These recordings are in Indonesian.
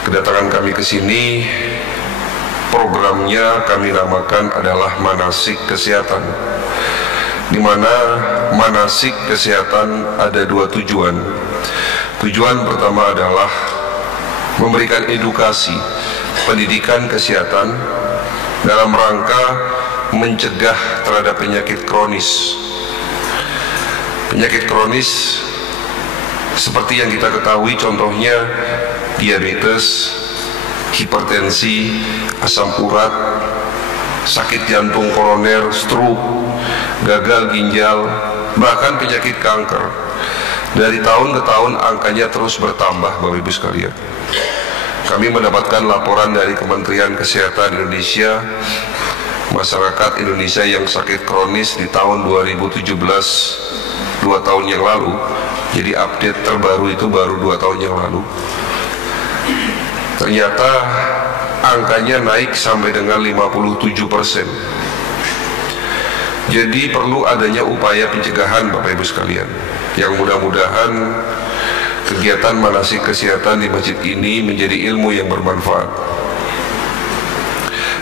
Kedatangan kami ke sini, programnya kami namakan adalah manasik kesehatan, di mana manasik kesehatan ada dua tujuan. Tujuan pertama adalah memberikan edukasi pendidikan kesehatan dalam rangka mencegah terhadap penyakit kronis. Penyakit kronis seperti yang kita ketahui, contohnya diabetes, hipertensi, asam urat, sakit jantung koroner, stroke, gagal ginjal, bahkan penyakit kanker. Dari tahun ke tahun angkanya terus bertambah, Bapak Ibu sekalian. Kami mendapatkan laporan dari Kementerian Kesehatan Indonesia, masyarakat Indonesia yang sakit kronis di tahun 2017, 2 tahun yang lalu. Jadi update terbaru itu baru 2 tahun yang lalu. Ternyata angkanya naik sampai dengan 57%. Jadi perlu adanya upaya pencegahan, Bapak Ibu sekalian, yang mudah-mudahan kegiatan manasik kesehatan di masjid ini menjadi ilmu yang bermanfaat.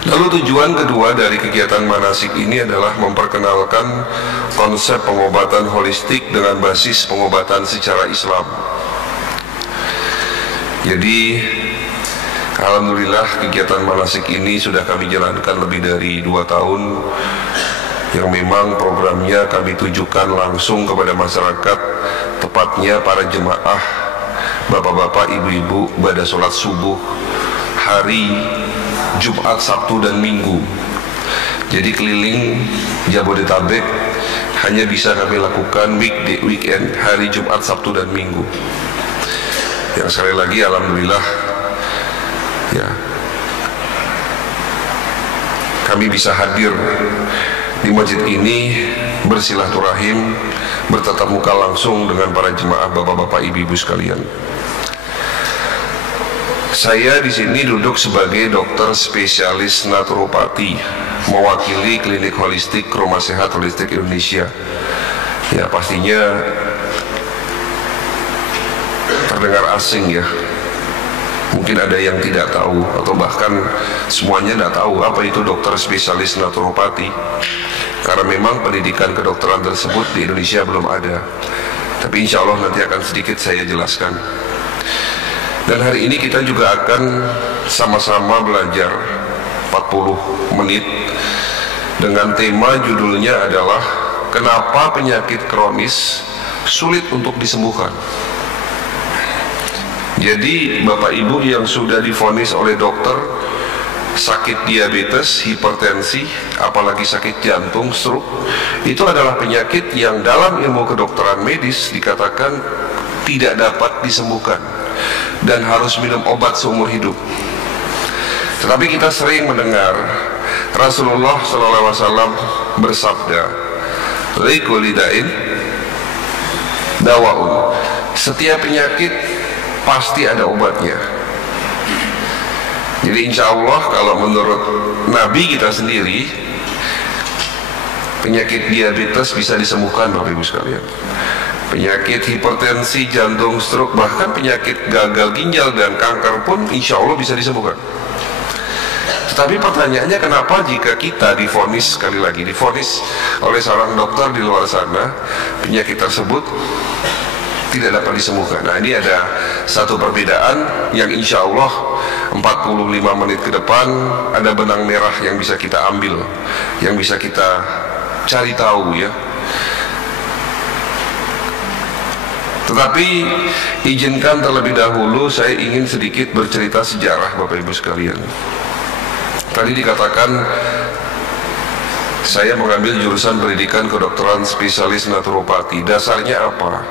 Lalu tujuan kedua dari kegiatan manasik ini adalah memperkenalkan konsep pengobatan holistik dengan basis pengobatan secara Islam. Jadi alhamdulillah kegiatan manasik ini sudah kami jalankan lebih dari 2 tahun, yang memang programnya kami tujukan langsung kepada masyarakat, tepatnya para jemaah, bapak-bapak, ibu-ibu pada sholat subuh hari Jumat, Sabtu, dan Minggu. Jadi keliling Jabodetabek hanya bisa kami lakukan weekday, weekend, hari Jumat, Sabtu, dan Minggu. Yang sekali lagi alhamdulillah ya, kami bisa hadir di masjid ini, bersilaturahim, bertatap muka langsung dengan para jemaah, bapak-bapak, ibu-ibu sekalian. Saya di sini duduk sebagai dokter spesialis naturopati, mewakili klinik holistik Rumah Sehat Holistik Indonesia. Ya pastinya terdengar asing ya. Mungkin ada yang tidak tahu, atau bahkan semuanya tidak tahu apa itu dokter spesialis naturopati, karena memang pendidikan kedokteran tersebut di Indonesia belum ada. Tapi insya Allah nanti akan sedikit saya jelaskan. Dan hari ini kita juga akan sama-sama belajar 40 menit dengan tema judulnya adalah kenapa penyakit kronis sulit untuk disembuhkan. Jadi Bapak Ibu yang sudah divonis oleh dokter sakit diabetes, hipertensi, apalagi sakit jantung, stroke, itu adalah penyakit yang dalam ilmu kedokteran medis dikatakan tidak dapat disembuhkan dan harus minum obat seumur hidup. Tetapi kita sering mendengar Rasulullah SAW bersabda, likulli da'in dawaun, setiap penyakit pasti ada obatnya. Jadi insya Allah kalau menurut Nabi kita sendiri, penyakit diabetes bisa disembuhkan Bapak Ibu sekalian. Penyakit hipertensi, jantung, stroke, bahkan penyakit gagal ginjal dan kanker pun insya Allah bisa disembuhkan. Tetapi pertanyaannya, kenapa jika kita divonis, sekali lagi divonis oleh seorang dokter di luar sana, penyakit tersebut tidak dapat disembuhkan? Nah, ini ada satu perbedaan yang insya Allah 45 menit ke depan ada benang merah yang bisa kita ambil, yang bisa kita cari tahu ya. Tetapi izinkan terlebih dahulu saya ingin sedikit bercerita sejarah Bapak Ibu sekalian. Tadi dikatakan saya mengambil jurusan pendidikan kedokteran spesialis naturopati. Dasarnya apa?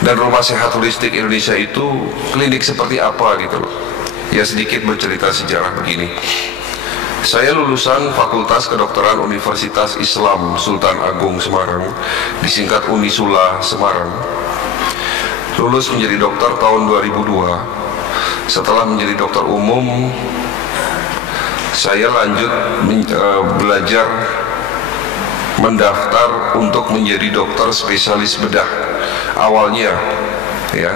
Dan Rumah Sehat Holistik Indonesia itu klinik seperti apa gitu loh. Ya sedikit bercerita sejarah begini. Saya lulusan Fakultas Kedokteran Universitas Islam Sultan Agung Semarang, disingkat Unisula Semarang. Lulus menjadi dokter tahun 2002. Setelah menjadi dokter umum, saya lanjut belajar mendaftar untuk menjadi dokter spesialis bedah awalnya ya.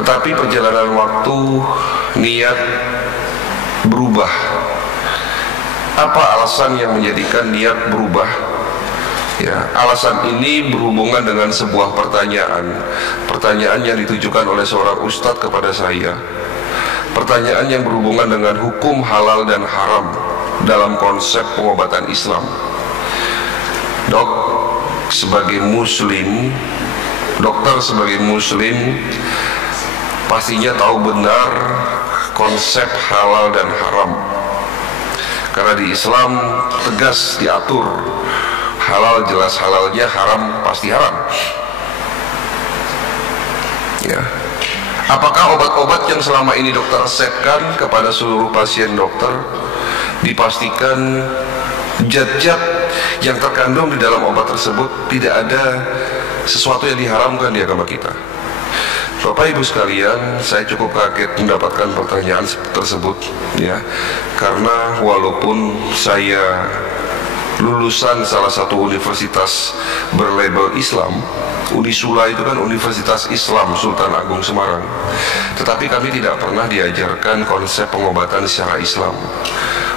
Tetapi perjalanan waktu, niat berubah. Apa alasan yang menjadikan niat berubah? Ya, alasan ini berhubungan dengan sebuah pertanyaan yang ditujukan oleh seorang ustadz kepada saya. Pertanyaan yang berhubungan dengan hukum halal dan haram dalam konsep pengobatan Islam. Dok, sebagai muslim, dokter sebagai muslim pastinya tahu benar konsep halal dan haram. Karena di Islam tegas diatur, halal jelas halalnya, haram pasti haram. Ya. Apakah obat-obat yang selama ini dokter resepkan kepada seluruh pasien dokter dipastikan zat-zat yang terkandung di dalam obat tersebut tidak ada sesuatu yang diharamkan di agama kita? Bapak Ibu sekalian, saya cukup kaget mendapatkan pertanyaan tersebut, ya, karena walaupun saya lulusan salah satu universitas berlabel Islam, Unisula itu kan Universitas Islam Sultan Agung Semarang, tetapi kami tidak pernah diajarkan konsep pengobatan secara Islam.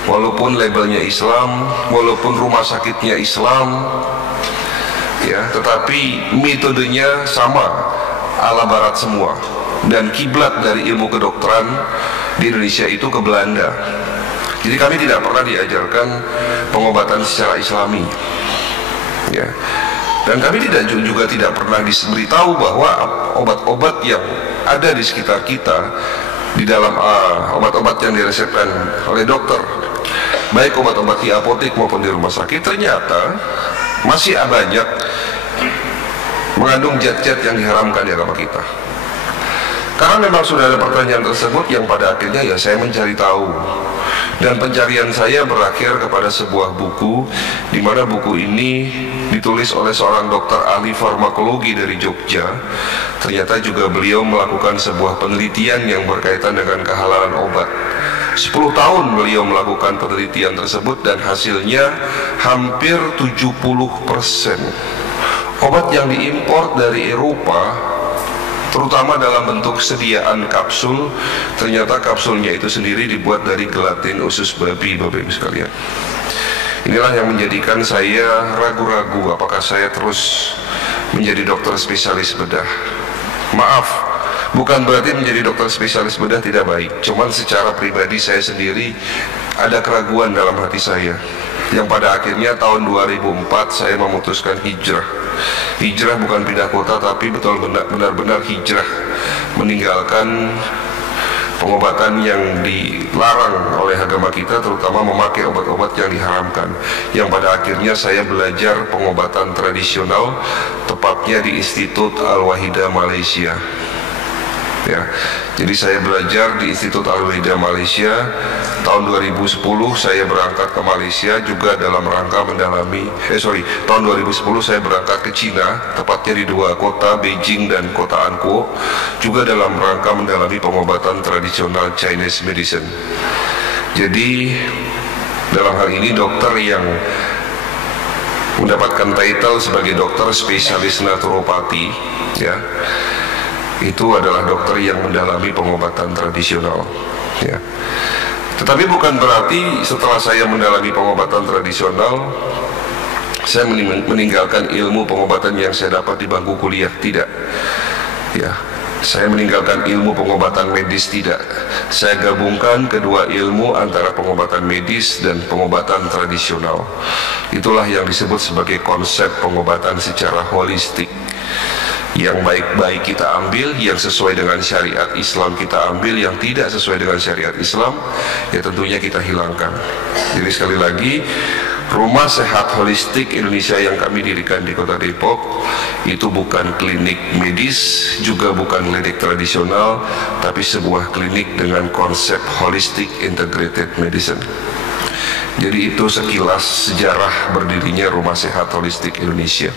Walaupun labelnya Islam, walaupun rumah sakitnya Islam, ya, tetapi metodenya sama, ala barat semua. Dan kiblat dari ilmu kedokteran di Indonesia itu ke Belanda. Jadi kami tidak pernah diajarkan pengobatan secara Islami, ya. Dan kami juga tidak pernah diberitahu bahwa obat-obat yang ada di sekitar kita, di dalam obat-obat yang diresepkan oleh dokter, baik obat-obat di apotek maupun di rumah sakit, ternyata masih banyak mengandung zat-zat yang diharamkan di agama kita. Karena memang sudah ada pertanyaan tersebut, yang pada akhirnya ya saya mencari tahu. Dan pencarian saya berakhir kepada sebuah buku, di mana buku ini ditulis oleh seorang dokter ahli farmakologi dari Jogja. Ternyata juga beliau melakukan sebuah penelitian yang berkaitan dengan kehalalan obat. 10 tahun beliau melakukan penelitian tersebut, dan hasilnya hampir 70% obat yang diimpor dari Eropa, terutama dalam bentuk sediaan kapsul, ternyata kapsulnya itu sendiri dibuat dari gelatin usus babi, Bapak Ibu sekalian. Inilah yang menjadikan saya ragu-ragu apakah saya terus menjadi dokter spesialis bedah. Maaf, bukan berarti menjadi dokter spesialis bedah tidak baik, cuman secara pribadi saya sendiri ada keraguan dalam hati saya, yang pada akhirnya tahun 2004 saya memutuskan hijrah. Hijrah bukan pindah kota, tapi benar-benar hijrah, meninggalkan pengobatan yang dilarang oleh agama kita, terutama memakai obat-obat yang diharamkan. Yang pada akhirnya saya belajar pengobatan tradisional, tepatnya di Institut Al-Wahidah Malaysia. Ya, jadi saya belajar di Institut Al-Wahidah Malaysia. Tahun 2010 saya berangkat ke Malaysia juga dalam rangka mendalami tahun 2010 saya berangkat ke Cina, tepatnya di 2 kota, Beijing dan kota Ankou, juga dalam rangka mendalami pengobatan tradisional Chinese medicine. Jadi dalam hal ini dokter yang mendapatkan title sebagai dokter spesialis naturopati, ya, itu adalah dokter yang mendalami pengobatan tradisional, ya. Tetapi bukan berarti setelah saya mendalami pengobatan tradisional saya meninggalkan ilmu pengobatan yang saya dapat di bangku kuliah, tidak. Ya, saya meninggalkan ilmu pengobatan medis, tidak. Saya gabungkan kedua ilmu antara pengobatan medis dan pengobatan tradisional. Itulah yang disebut sebagai konsep pengobatan secara holistik. Yang baik-baik kita ambil, yang sesuai dengan syariat Islam kita ambil, yang tidak sesuai dengan syariat Islam ya tentunya kita hilangkan. Jadi sekali lagi, Rumah Sehat Holistik Indonesia yang kami dirikan di Kota Depok itu bukan klinik medis, juga bukan klinik tradisional, tapi sebuah klinik dengan konsep holistic integrated medicine. Jadi itu sekilas sejarah berdirinya Rumah Sehat Holistik Indonesia.